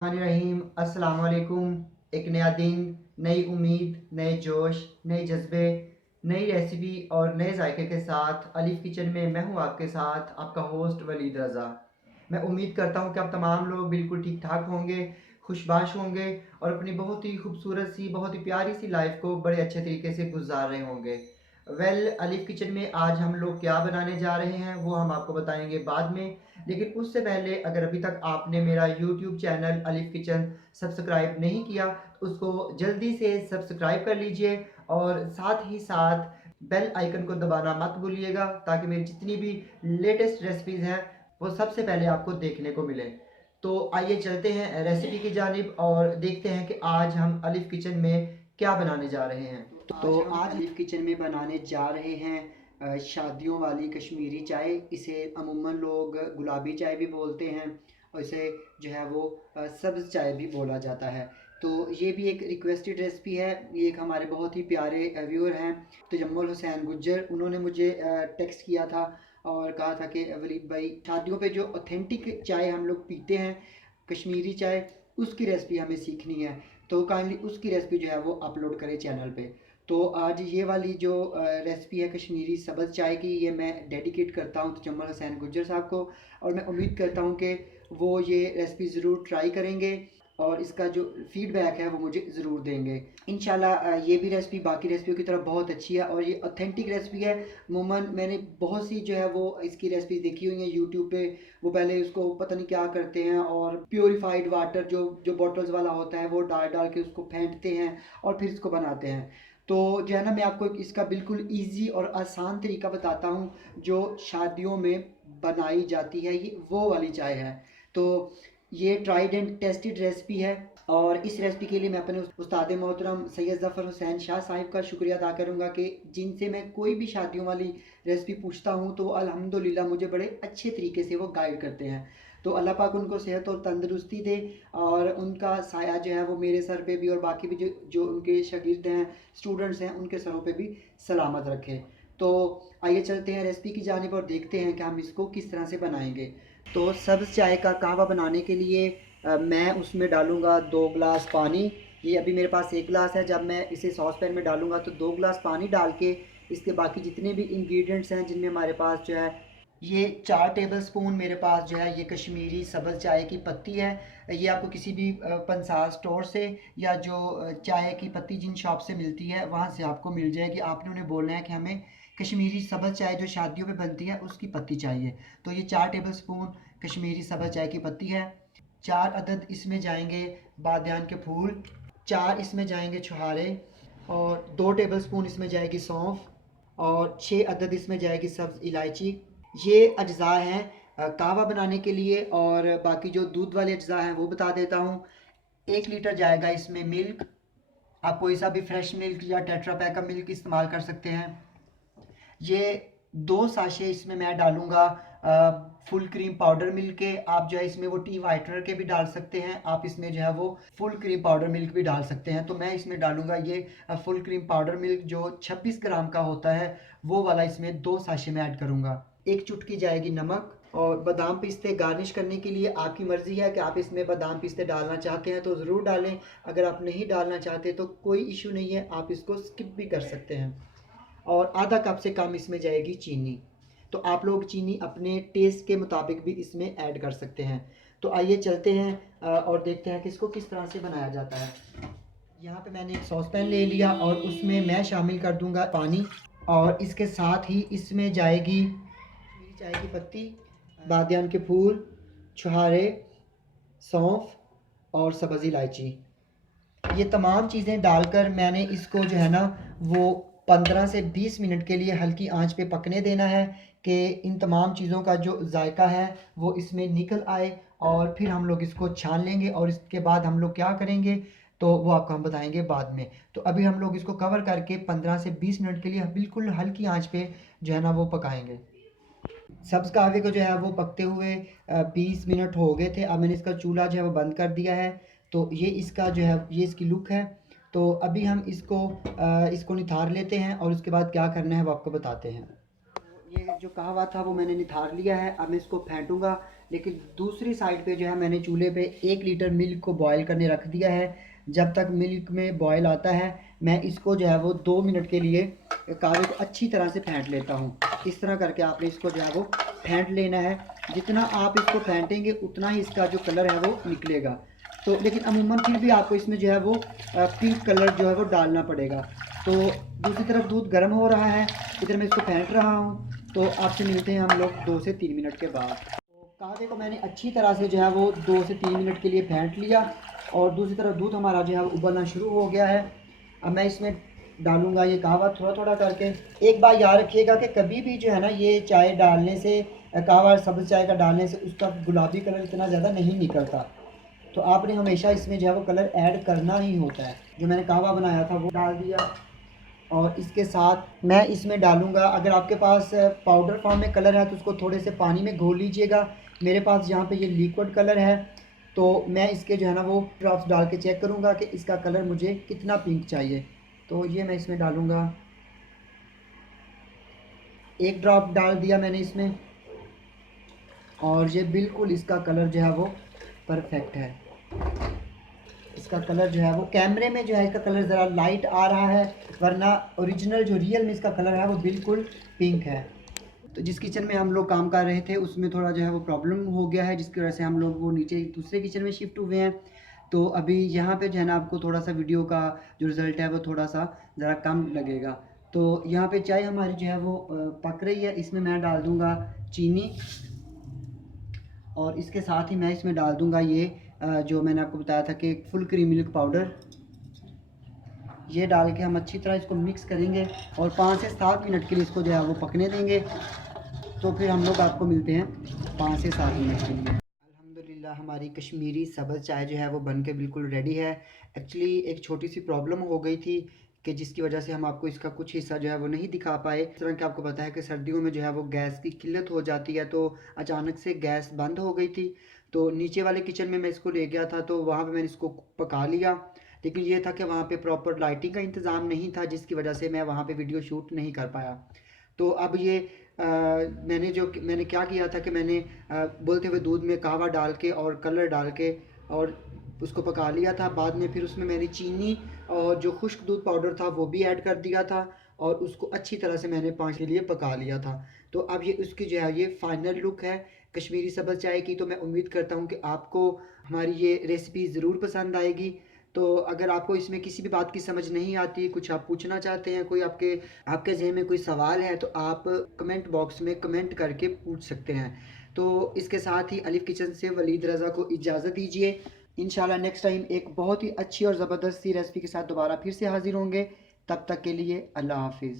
रहीम अस्सलाम वालेकुम। एक नया दिन, नई उम्मीद, नए जोश, नए जज्बे, नई रेसिपी और नए जायके के साथ अलीफ किचन में मैं हूं आपके साथ आपका होस्ट वलीद रज़ा। मैं उम्मीद करता हूं कि आप तमाम लोग बिल्कुल ठीक ठाक होंगे, खुशबाश होंगे और अपनी बहुत ही खूबसूरत सी बहुत ही प्यारी सी लाइफ को बड़े अच्छे तरीके से गुजार रहे होंगे। अलीफ किचन में आज हम लोग क्या बनाने जा रहे हैं वो हम आपको बताएंगे बाद में। लेकिन उससे पहले अगर अभी तक आपने मेरा YouTube channel Alif kitchen subscribe नहीं किया तो उसको जल्दी से सब्सक्राइब कर लीजिए और साथ ही साथ बेल आइकन को दबाना मत भूलिएगा ताकि मेरी जितनी भी लेटेस्ट रेसिपीज़ हैं वो सबसे पहले आपको देखने को मिले। तो आइए चलते हैं रेसिपी की जानिब और देखते हैं कि आज हम अलीफ किचन में क्या बनाने जा रहे हैं। तो आज अलीफ किचन में बनाने जा रहे हैं शादियों वाली कश्मीरी चाय। इसे अमूमन लोग गुलाबी चाय भी बोलते हैं और इसे जो है वो सब्ज़ चाय भी बोला जाता है। तो ये भी एक रिक्वेस्टेड रेसिपी है। ये एक हमारे बहुत ही प्यारे व्यूअर हैं तजम्मुल हुसैन गुज्जर, उन्होंने मुझे टेक्स्ट किया था और कहा था कि वलीद भाई शादियों पे जो ऑथेंटिक चाय हम लोग पीते हैं कश्मीरी चाय उसकी रेसिपी हमें सीखनी है। तो काइंडली उसकी रेसिपी जो है वो अपलोड करें चैनल पे। तो आज ये वाली जो रेसिपी है कश्मीरी सब्ज़ चाय की, ये मैं डेडिकेट करता हूँ तजम्मुल हुसैन गुज्जर साहब को और मैं उम्मीद करता हूँ कि वो ये रेसिपी ज़रूर ट्राई करेंगे और इसका जो फीडबैक है वो मुझे ज़रूर देंगे इंशाल्लाह। ये भी रेसिपी बाकी रेसिपियों की तरह बहुत अच्छी है और ये ऑथेंटिक रेसिपी है। अमूमन मैंने बहुत सी जो है वो इसकी रेसिपी देखी हुई है यूट्यूब पे। वो पहले उसको पता नहीं क्या करते हैं और प्योरीफाइड वाटर जो जो बॉटल्स वाला होता है वो डाल डाल के उसको फेंटते हैं और फिर इसको बनाते हैं। तो जो है ना, मैं आपको इसका बिल्कुल ईजी और आसान तरीका बताता हूँ जो शादियों में बनाई जाती है। ये वो वाली चाय है। तो ये ट्राइड एंड टेस्टेड रेसिपी है और इस रेसिपी के लिए मैं अपने उस्ताद मोहतरम सैयद ज़फ़र हुसैन शाह साहिब का शुक्रिया अदा करूँगा कि जिनसे मैं कोई भी शादियों वाली रेसिपी पूछता हूँ तो अल्हम्दुलिल्लाह मुझे बड़े अच्छे तरीके से वो गाइड करते हैं। तो अल्लाह पाक उनको सेहत और तंदरुस्ती दे और उनका साया जो है वो मेरे सर पे भी और बाकी भी जो जो उनके शागिर्द हैं, स्टूडेंट्स हैं, उनके सरों पे भी सलामत रखे। तो आइए चलते हैं रेसिपी की जानिब और देखते हैं कि हम इसको किस तरह से बनाएंगे। तो सब्ज़ चाय का कहवा बनाने के लिए मैं उसमें डालूँगा 2 गिलास पानी। ये अभी मेरे पास 1 गिलास है। जब मैं इसे सॉस पैन में डालूँगा तो 2 गिलास पानी डाल के इसके बाकी जितने भी इंग्रेडिएंट्स हैं जिनमें हमारे पास जो है ये 4 टेबल स्पून मेरे पास जो है ये कश्मीरी सब्ज़ चाय की पत्ती है। ये आपको किसी भी पंसार स्टोर से या जो चाय की पत्ती जिन शॉप से मिलती है वहाँ से आपको मिल जाएगी। आपने उन्हें बोलना है कि हमें कश्मीरी सब्ज़ चाय जो शादियों में बनती है उसकी पत्ती चाहिए। तो ये 4 टेबल स्पून कश्मीरी सब्ज़ चाय की पत्ती है। 4 अदद इसमें जाएंगे बादियान के फूल, 4 इसमें जाएंगे छुहारे और 2 टेबल स्पून इसमें जाएगी सौंफ और 6 अदद इसमें जाएगी सब्ज़ इलायची। ये अज्ज़ा हैं कहवा बनाने के लिए। और बाकी जो दूध वाले अज्ज़ा हैं वो बता देता हूँ। 1 लीटर जाएगा इसमें मिल्क। आप कोई सा भी फ्रेश मिल्क या टेट्रा पैक का मिल्क इस्तेमाल कर सकते हैं। ये 2 साशे इसमें मैं डालूँगा फुल क्रीम पाउडर मिल्क के। आप जो है इसमें वो टी वाइटनर के भी डाल सकते हैं। आप इसमें जो है वो फुल क्रीम पाउडर मिल्क भी डाल सकते हैं। तो मैं इसमें डालूँगा ये फुल क्रीम पाउडर मिल्क जो 26 ग्राम का होता है वो वाला इसमें 2 साशे में ऐड करूँगा। 1 चुटकी जाएगी नमक और बादाम पिस्ते गार्निश करने के लिए आपकी मर्ज़ी है कि आप इसमें बादाम पिस्ते डालना चाहते हैं तो ज़रूर डालें। अगर आप नहीं डालना चाहते तो कोई इशू नहीं है, आप इसको स्किप भी कर सकते हैं। और आधा कप से कम इसमें जाएगी चीनी। तो आप लोग चीनी अपने टेस्ट के मुताबिक भी इसमें ऐड कर सकते हैं। तो आइए चलते हैं और देखते हैं कि इसको किस तरह से बनाया जाता है। यहाँ पे मैंने एक सॉस पैन ले लिया और उसमें मैं शामिल कर दूंगा पानी और इसके साथ ही इसमें जाएगी मेरी चाय की पत्ती, बादियान के फूल, छुहारे, सौंफ और सब्ज़ इलायची। ये तमाम चीज़ें डालकर मैंने इसको जो है ना वो 15 से 20 मिनट के लिए हल्की आंच पे पकने देना है कि इन तमाम चीज़ों का जो जायका है वो इसमें निकल आए और फिर हम लोग इसको छान लेंगे और इसके बाद हम लोग क्या करेंगे तो वो आपको हम बताएंगे बाद में। तो अभी हम लोग इसको कवर करके 15 से 20 मिनट के लिए बिल्कुल हल्की आंच पे जो है ना वो पकाएंगे। सब्ज़ कहवे को जो है वो पकते हुए 20 मिनट हो गए थे। अब मैंने इसका चूल्हा जो है वो बंद कर दिया है। तो ये इसका जो है ये इसकी लुक है। तो अभी हम इसको निथार लेते हैं और उसके बाद क्या करना है वो आपको बताते हैं। ये जो कहवा था वो मैंने निथार लिया है। अब मैं इसको फेंटूँगा। लेकिन दूसरी साइड पे जो है मैंने चूल्हे पे 1 लीटर मिल्क को बॉयल करने रख दिया है। जब तक मिल्क में बॉयल आता है मैं इसको जो है वो 2 मिनट के लिए कहवे को अच्छी तरह से फेंट लेता हूँ। इस तरह करके आपने इसको जो है वो फेंट लेना है। जितना आप इसको फेंटेंगे उतना ही इसका जो कलर है वो निकलेगा। तो लेकिन अमूमन फिर भी आपको इसमें जो है वो पिंक कलर जो है वो डालना पड़ेगा। तो दूसरी तरफ दूध गर्म हो रहा है, इधर मैं इसको फेंट रहा हूँ। तो आपसे मिलते हैं हम लोग 2 से 3 मिनट के बाद। तो कहवे को मैंने अच्छी तरह से जो है वो 2 से 3 मिनट के लिए फेंट लिया और दूसरी तरफ दूध हमारा जो है वो उबलना शुरू हो गया है। अब मैं इसमें डालूंगा ये कहवा थोड़ा थोड़ा करके। एक बात याद रखिएगा कि कभी भी जो है ना ये चाय डालने से, कहवा सब्ज़ चाय का डालने से उसका गुलाबी कलर इतना ज़्यादा नहीं निकलता। तो आपने हमेशा इसमें जो है वो कलर ऐड करना ही होता है। जो मैंने कहवा बनाया था वो डाल दिया और इसके साथ मैं इसमें डालूँगा, अगर आपके पास पाउडर फॉर्म में कलर है तो उसको थोड़े से पानी में घोल लीजिएगा। मेरे पास यहाँ पे ये लिक्विड कलर है तो मैं इसके जो है ना वो ड्रॉप्स डाल के चेक करूँगा कि इसका कलर मुझे कितना पिंक चाहिए। तो ये मैं इसमें डालूँगा, 1 ड्रॉप डाल दिया मैंने इसमें और ये बिल्कुल इसका कलर जो है वो परफेक्ट है। इसका कलर जो है वो कैमरे में जो है इसका कलर ज़रा लाइट आ रहा है, वरना ओरिजिनल जो रियल में इसका कलर है वो बिल्कुल पिंक है। तो जिस किचन में हम लोग काम कर रहे थे उसमें थोड़ा जो है वो प्रॉब्लम हो गया है, जिसकी वजह से हम लोग वो नीचे दूसरे किचन में शिफ्ट हुए हैं। तो अभी यहाँ पे जो है ना आपको थोड़ा सा वीडियो का जो रिज़ल्ट है वो थोड़ा सा ज़रा कम लगेगा। तो यहाँ पे चाय हमारी जो है वो पक रही है। इसमें मैं डाल दूँगा चीनी और इसके साथ ही मैं इसमें डाल दूँगा ये जो मैंने आपको बताया था कि फुल क्रीम मिल्क पाउडर। ये डाल के हम अच्छी तरह इसको मिक्स करेंगे और 5 से 7 मिनट के लिए इसको जो है वो पकने देंगे। तो फिर हम लोग आपको मिलते हैं 5 से 7 मिनट के लिए। अल्हम्दुलिल्लाह हमारी कश्मीरी सब्ज़ चाय जो है वो बन के बिल्कुल रेडी है। एक्चुअली एक छोटी सी प्रॉब्लम हो गई थी कि जिसकी वजह से हम आपको इसका कुछ हिस्सा जो है वो नहीं दिखा पाए। इस तरह कि आपको पता है कि सर्दियों में जो है वो गैस की किल्लत हो जाती है, तो अचानक से गैस बंद हो गई थी। तो नीचे वाले किचन में मैं इसको ले गया था तो वहाँ पे मैंने इसको पका लिया। लेकिन ये था कि वहाँ पे प्रॉपर लाइटिंग का इंतज़ाम नहीं था, जिसकी वजह से मैं वहाँ पे वीडियो शूट नहीं कर पाया। तो अब ये मैंने क्या किया था कि मैंने बोलते हुए दूध में कहवा डाल के और कलर डाल के और उसको पका लिया था। बाद में फिर उसमें मैंने चीनी और जो खुश्क दूध पाउडर था वो भी ऐड कर दिया था और उसको अच्छी तरह से मैंने 5 के लिए पका लिया था। तो अब ये उसकी जो है ये फाइनल लुक है कश्मीरी सब्ज़ चाय की। तो मैं उम्मीद करता हूँ कि आपको हमारी ये रेसिपी ज़रूर पसंद आएगी। तो अगर आपको इसमें किसी भी बात की समझ नहीं आती, कुछ आप पूछना चाहते हैं, कोई आपके आपके ज़हन में कोई सवाल है, तो आप कमेंट बॉक्स में कमेंट करके पूछ सकते हैं। तो इसके साथ ही अलिफ किचन से वलीद रज़ा को इजाज़त दीजिए। इंशाल्लाह नेक्स्ट टाइम एक बहुत ही अच्छी और ज़बरदस्त सी रेसिपी के साथ दोबारा फिर से हाज़िर होंगे। तब तक के लिए अल्लाह हाफ़िज़।